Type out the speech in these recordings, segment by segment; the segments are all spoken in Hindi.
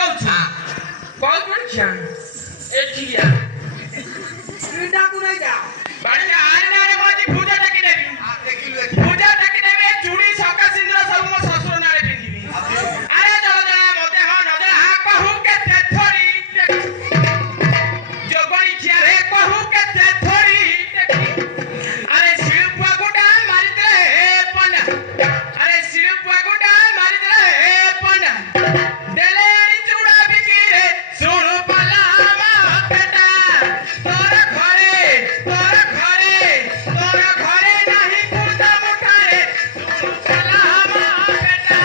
कहू बहुत बढ़िया एठिया सीधा को नहीं जा बढ़िया आरे रे मोदी पूजा टकी देबी देखिलु पूजा टकी देबी चूड़ी सका सिंदूर सब मो ससुर नारे पिंदिबी अरे चलो जा मते हा नदे हा कहू के ते थोड़ी जोगणी खिया रे कहू के ते थोड़ी अरे शिल्पा गुडा मारी दे हे पंडा अरे शिल्पा गुडा मारी दे हे पंडा देले चूड़ा बिकी रे सुनु पाला मा बेटा तोर घरे नहीं पूजा मुठा रे सुनु पाला मा बेटा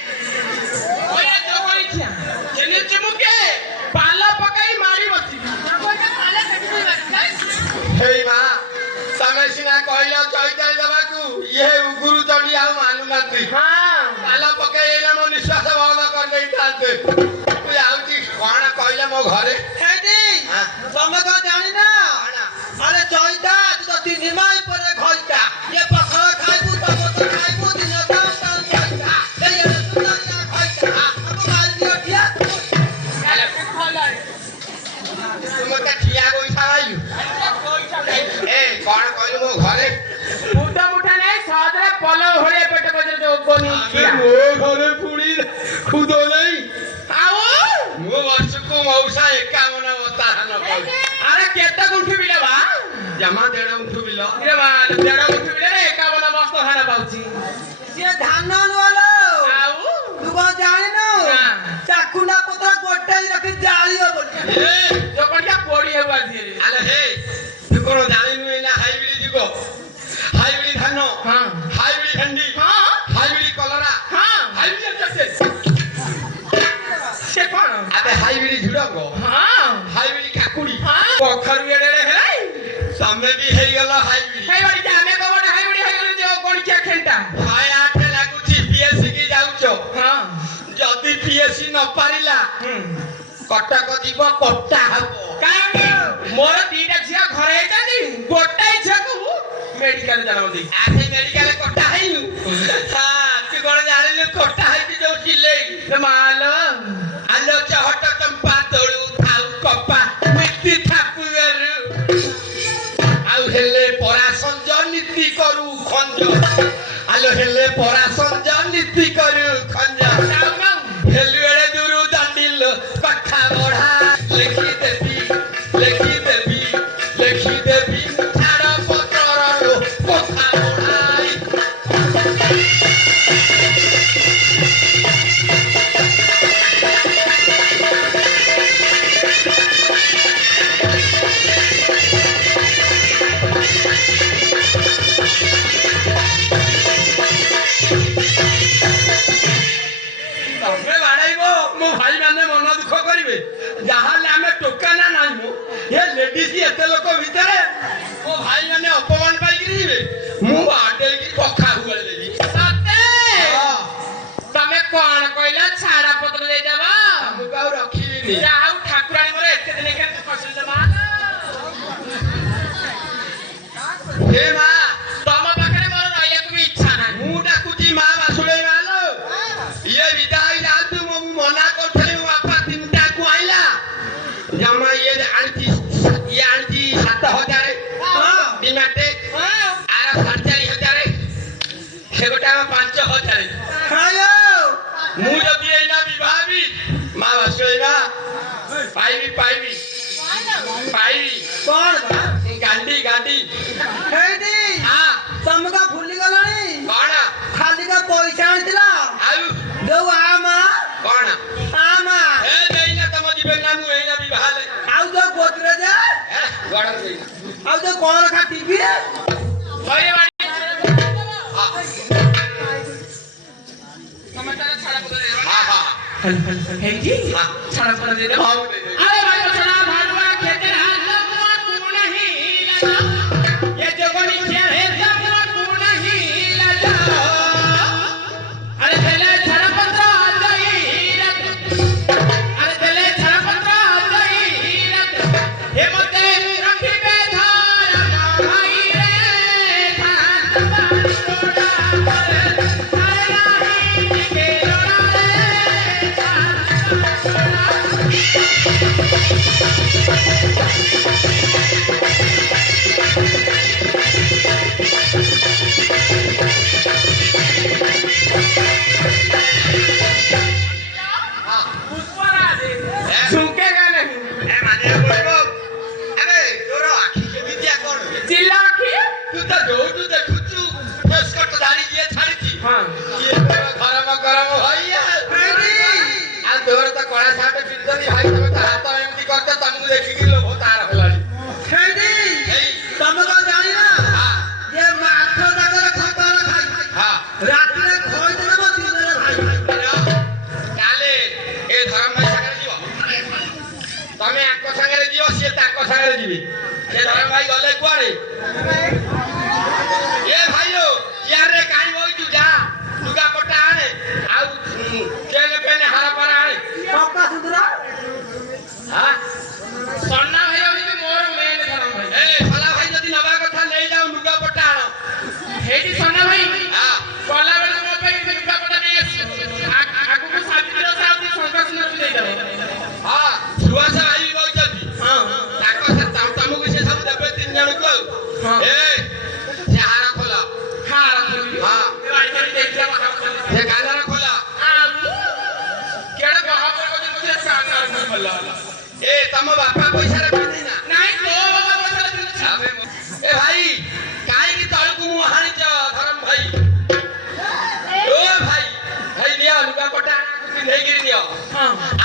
ओए जोगणी खिया चले चिमुके पाला पकाई मारी बसी हे मां तमे सिना कहलो चैतल दबाकू ये उगुरु चढ़ी आ मानु नाती हां पाला पकाइला मो निश्वास भावना कर देई थाते तू आउची कोन कहले मो घरे हेडी तमे को जानी ना अरे चौथा तू तो तीन माई पर खइता ये पखरा खाइबू तो खाइबू दिन काम काम खइता ए ये सुंदर ना खइता अब माल दियो ठिया अरे खला तुम त ठिया गई छाइलु ए कोन कहले मो घरे पूजा मुठा नहीं सादरे पलो होले पेट बजे जो कोनी खिया मो घरे पुड़ी खुदो नहीं आओ मो वर्ष को मौसा 51 बता न कहू अरे केता गुंठू बिले बा जमा 1.5 उठू बिलो रे बा 1.5 गुंठू बिले रे 51 बस्ता खाना पाउची ये धान वालो आओ तू को जानी ना चाकुना पत्रा गोटाई रखी जालियो बोल ए जो बढ़िया कोड़ी है बाजी रे आले हे तू कोन जानिनु एला हाइब्रिड जुगो हाइब्रिड धान हां हाइब्रिड भेंडी हां हाइब्रिड कलरा हां हाइब्रिड कैसे से कोन अबे हाइब्रिड झुडंगो हां हाइब्रिड काकुड़ी हां पोखर एड़े हेलाई सामने भी हे गेलो हाइब्रिड हे बाड़ी हमें को बड़ हाइब्रिड हे गेल जो कोन क्या खेलता हाय आठे लागुची पीएससी की जाउचो हां जदी पीएससी न पारिला कटक जीव कट्टा हबो काहे मोर दीटा छिया घरे हेतानी गोटाई छकू मेडिकल जाना दे आसे मेडिकल कट्टा हैनु हां तू कोन जानिलु कट्टा हैति जो सिलेई रे माल आलो चहट चंपा तोळू थाउ कपा मिट्टी थापुएरु आउ हेले परासंज नीति करू खंज आलो हेले परासंज नीति करू खंज नाउ नाउ हेलु एड़े दुरु दांडिल कथा बढ़ा लेखी देबी छाड़ पत्ररो कथा बढ़ाई तमे बाड़ाइबो मो भाई माने मन दुख करिवे जाहाले हमें टोका ना नाही मो ये लेडीज एते लोक भितरे मो भाई माने अपमान पाई गिरिवे मु बाडे की पखा हुए लेबी सते तमे कोन कहला छाड़ा पत्र ले जाबा मु काउ रखिनी जाऊ ठाकुरानी मोर एते दिन के फसल दे माल हे मां तम पाखरे मोर रहया को भी इच्छा ना मु डाकुची मां बासुले मालो ये विदाई जातु मु मना करथले मो बापा तीनटा को आइला जमा ये आंटी 7000 हां दिनाटे आरा 4,500 सेगोटा 5,000 खायो मु जदी एना विभावी मां बसइना पाइबी कौन बा गांडी हेडी हां तमका भूली गलानी कोन खाली का पैसा आनतिला आउ दो आमा कोन आमा ए देइना तम दिबे ना मु एना विभाले आउ तो गोत्र दे गड़न देइना आउ तो कौन खा टीवी होय बाड़ी हां तमे तारा छाड़ा पत्र दे हां हां हल है जी हां छाड़ा पत्र दे दो हां दे दे अरे भाई छाड़ा भाडवा खेते हाथ को नहीं लगा ये जोगणी क्या है सब को नहीं लगा अरे पहले छाड़ा पत्र ଧରମ ଭାଇ ଗଲେ କୁଆଡେ ଏ ଭାଇଓ ଚିଆରରେ କାହିଁ ବଇଛୁ ଯା ଲୁଗା ପଟା ଆଣେ ଆଉ ଚେନ ପେନ ହାର ପାର ଆଣେ ଟଙ୍କା ସୁନ୍ଦର ହଁ ସନ୍ନା ଭାଇ ହଉଛି ମୋର ମେନ୍ ଧରମ ଭାଇ। ଏ ଭଲା ଭାଇ ଯଦି ନବା କଥା ନେଇଯାଉ ଲୁଗା ପଟା ଆଣ ହେଇଠି ସନ୍ନା ଭାଇ ହଁ ଗଲା ବେଳେ ମୋ ପାଇଁ ଲୁଗାପଟା ନେଇ ଆସିବ। ଆଗକୁ ସାବିତ୍ରୀ ଓଷା ଆଉଛି ଶଙ୍ଖା ସିନ୍ଦୁର ଦେଇଦେବ। ହଁ ସୁବାସ ଭାଇ ବି ବଇଛନ୍ତି ତମକୁ ସେ ସବୁ ଦେବେ 3 ଜଣଙ୍କୁ ଆଉ ଏ ସେ ହାର ଖୋଲ ହାର ହଁ ରାଇତାରି ଦେଖିଲା ମହାପ୍ରଭୁ। ସେ ଗାଲର ଖୋଲ କେଡେ ମହାପ୍ରଭୁ ଯେ ସାଙ୍ଗରେ ଭଲ ହେଲା। ଏ ତମ ବାପା ପଇସାରେ ପାଣି ନା ନାଇଁ ତୋ ବାବା ପଇସା ଦେଉଛି। ଏ ଭାଇ କାହିଁକି ତଳକୁ ମୁଁ ହାଣିଛ ଧରମ ଭାଇ ଓ ଭାଇ ଭାଇ ନିଅ ଲୁଗା ପଟା ପିନ୍ଧେଇକିରି ନିଅ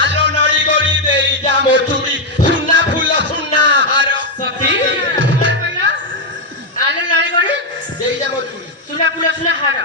ଆଲୋ ନଳି ଗଳି ଦେଇ ଯା ମୋ ଚୁଡ଼ି ସୁନା ଫୁଲ ସୁନା ହାର ସତୀ କଣ କହିଲ? ଆଲୋ ନାଳି ଗଡ଼ି ଦେଇ ଯା ମୋ ଚୁଡ଼ି ସୁନା ଫୁଲ ସୁନା ହାର